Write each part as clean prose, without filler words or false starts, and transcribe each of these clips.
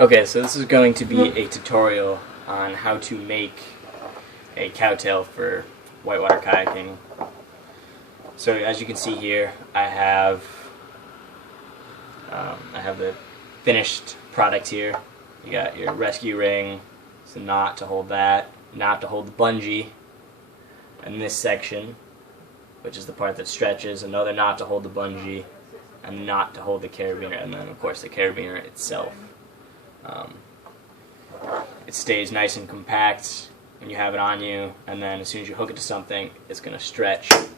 Okay, so this is going to be a tutorial on how to make a cowtail for whitewater kayaking. So as you can see here, I have the finished product here. You got your rescue ring, it's a knot to hold that, knot to hold the bungee, and this section, which is the part that stretches, another knot to hold the bungee, and a knot to hold the carabiner, and then of course the carabiner itself. It stays nice and compact when you have it on you, and then as soon as you hook it to something, it's going to stretch. And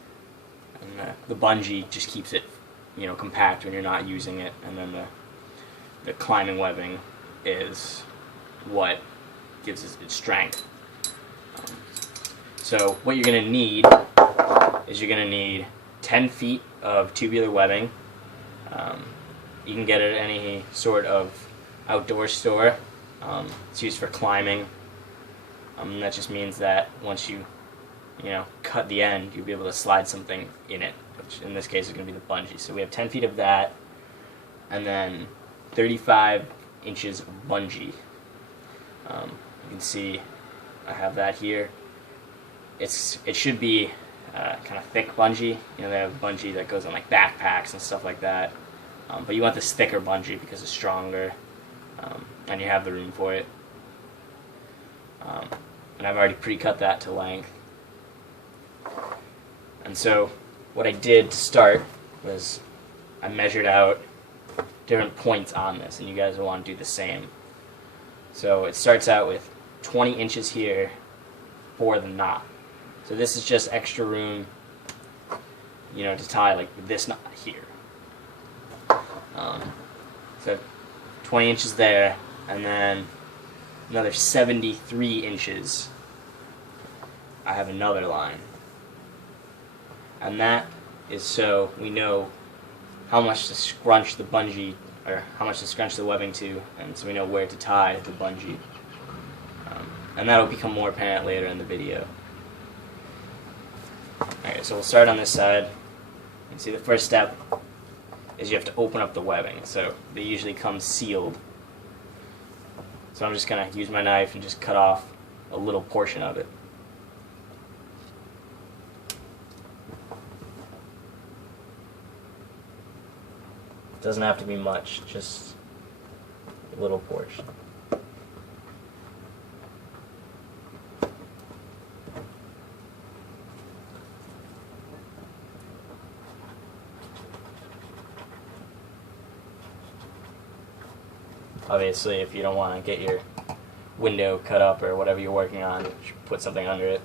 the bungee just keeps it, compact when you're not using it, and then the climbing webbing is what gives it its strength. So what you're going to need is 10 feet of tubular webbing. You can get it at any sort of outdoor store. It's used for climbing. That just means that once you cut the end, you'll be able to slide something in it, which in this case is going to be the bungee. So we have 10 feet of that, and then 35 inches of bungee. You can see I have that here. It should be kind of thick bungee. They have bungee that goes on like backpacks and stuff like that. But you want this thicker bungee because it's stronger, and you have the room for it. And I've already pre-cut that to length. And so what I did to start was I measured out different points on this, and you guys will want to do the same. So it starts out with 20 inches here for the knot. So this is just extra room, to tie like this knot here. So 20 inches there, and then another 73 inches I have another line. And that is so we know how much to scrunch the bungee, or how much to scrunch the webbing to, and so we know where to tie the bungee. And that will become more apparent later in the video. Alright, so we'll start on this side. You see the first step is you have to open up the webbing. So they usually come sealed. So I'm just going to use my knife and just cut off a little portion of it. It doesn't have to be much, just a little portion. Obviously, if you don't want to get your window cut up or whatever you're working on, you should put something under it.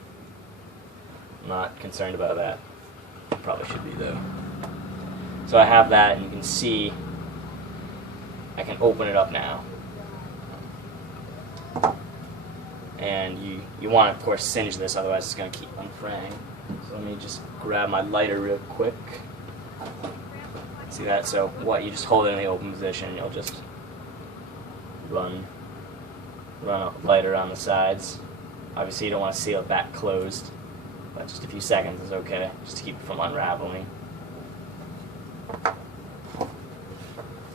I'm not concerned about that. Probably should be, though. So I have that, and you can see I can open it up now. And you want to, of course, singe this, otherwise it's going to keep unfraying. So let me just grab my lighter real quick. See that? So you just hold it in the open position, you'll just run a lighter on the sides. Obviously you don't want to seal it back closed, but just a few seconds is okay, just to keep it from unraveling.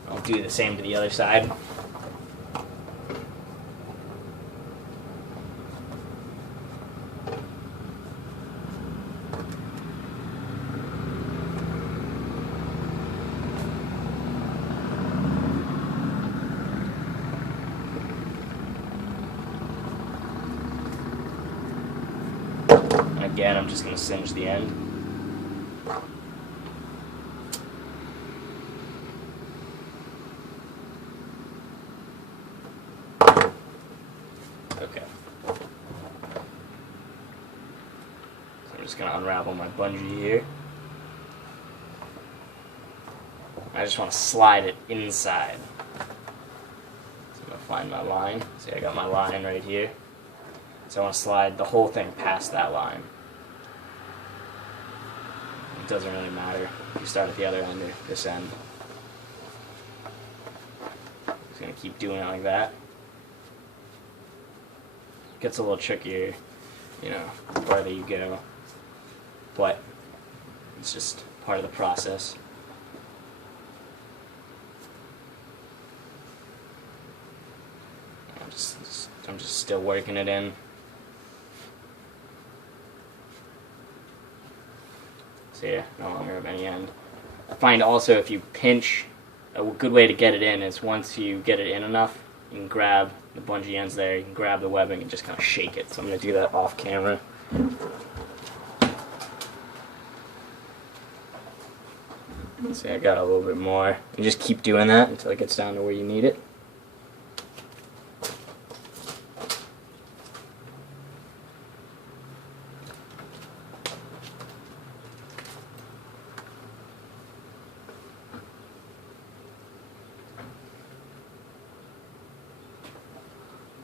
I'll do the same to the other side. Again, I'm just going to singe the end. Okay. So I'm just going to unravel my bungee here. I just want to slide it inside. So I'm going to find my line. See, I got my line right here. So I want to slide the whole thing past that line. It doesn't really matter if you start at the other end or this end. Just going to keep doing it like that. It gets a little trickier, the farther you go, but it's just part of the process. I'm just still working it in. So yeah, no longer have any end. I find also if you pinch, a good way to get it in is once you get it in enough, you can grab the bungee ends there, you can grab the webbing and just kind of shake it. So I'm going to do that off camera. See, I got a little bit more. You just keep doing that until it gets down to where you need it.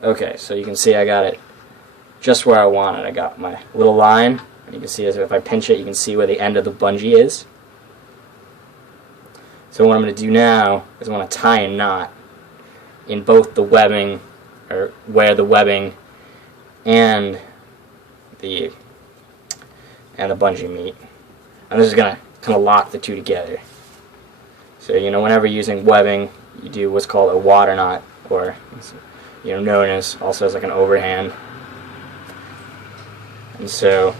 Okay, so you can see I got it just where I want it. I got my little line, and you can see as if I pinch it, you can see where the end of the bungee is. So what I'm going to do now is I want to tie a knot in both the webbing, or where the webbing and the bungee meet. And this is going to kind of lock the two together. So, you know, whenever using webbing, you do what's called a water knot, or, you know, known as also as like an overhand. And so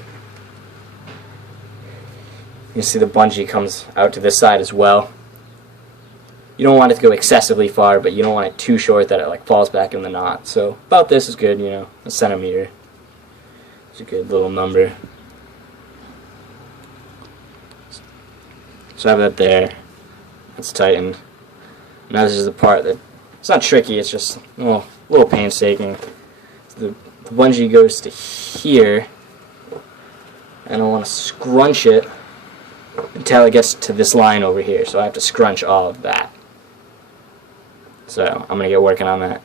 you see the bungee comes out to this side as well. You don't want it to go excessively far, but you don't want it too short that it like falls back in the knot. So about this is good, you know, a centimeter. It's a good little number. So I have that there. That's tightened. Now this is the part that, it's not tricky, it's just a little painstaking. So the bungee goes to here, and I want to scrunch it until it gets to this line over here. So I have to scrunch all of that. So I'm going to get working on that.